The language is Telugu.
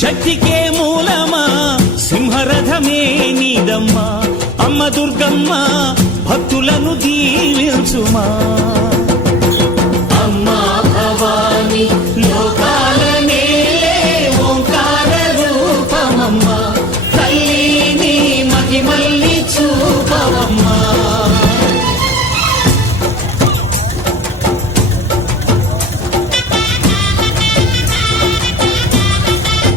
శక్తికే మూలమా సింహరథమే నీదమ్మా అమ్మ దుర్గమ్మ భక్తులను దీవించుమా అమ్మా భవాని లోకాల ఓంకార మహిమల్లి